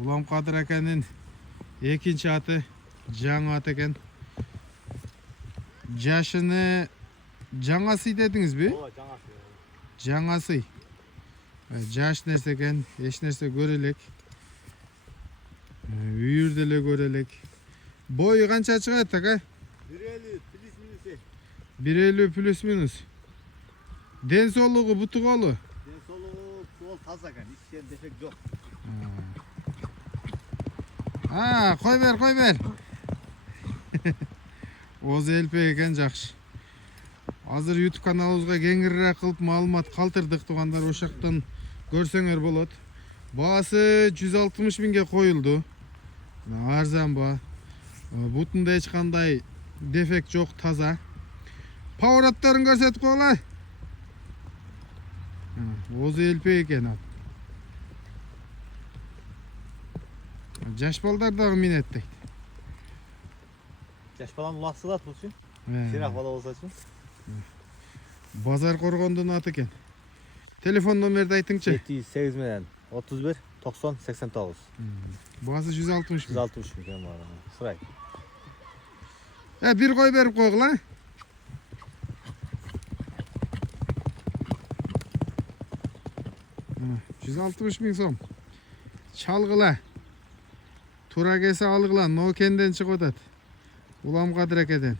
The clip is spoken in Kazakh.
Ulam Kadir ekenin ikinci atı, жаңы аты eкен. Yaşını жаңасы dediniz mi? Ооба, жаңасы. Жаңасы. Жаш нерсе eкен, еш нерсе көрелек. Үйірді эле көрелек. Бойы қанша шығады aka? 150 плюс минус. 150 плюс минус. Den soluğu butu kolu. Den soluğu sol таза ekan, hiç yer defek yok. Ha, koy ver. Oz LP eкен жақшы. Азыр YouTube каналыбызга кеңирээк кылып маалымат калтырдык тугандар, ошоктон көрсөңөр болот. Баасы 160 миңге коюлду. Арзан ба. Бутунда эч кандай дефект жок, таза. Поворотторун көрсөтүп койгула. Oz LP eкен ат. Жаш балдар дагы минет дейт. Жаш баланы улаксылат болчу. Сирак бала болсочу. Базар Коргондун аты экен. Телефон номерди айтыңчы. 708 менен 31 90 89. Баасы 160 миң. 160 миң бар. Сурай. Бир кой берип койгула. 160 миң сом. Чалгыла. Тура кесе алгыла, Нокенден чыгып атат. Улам Кадыр экеден.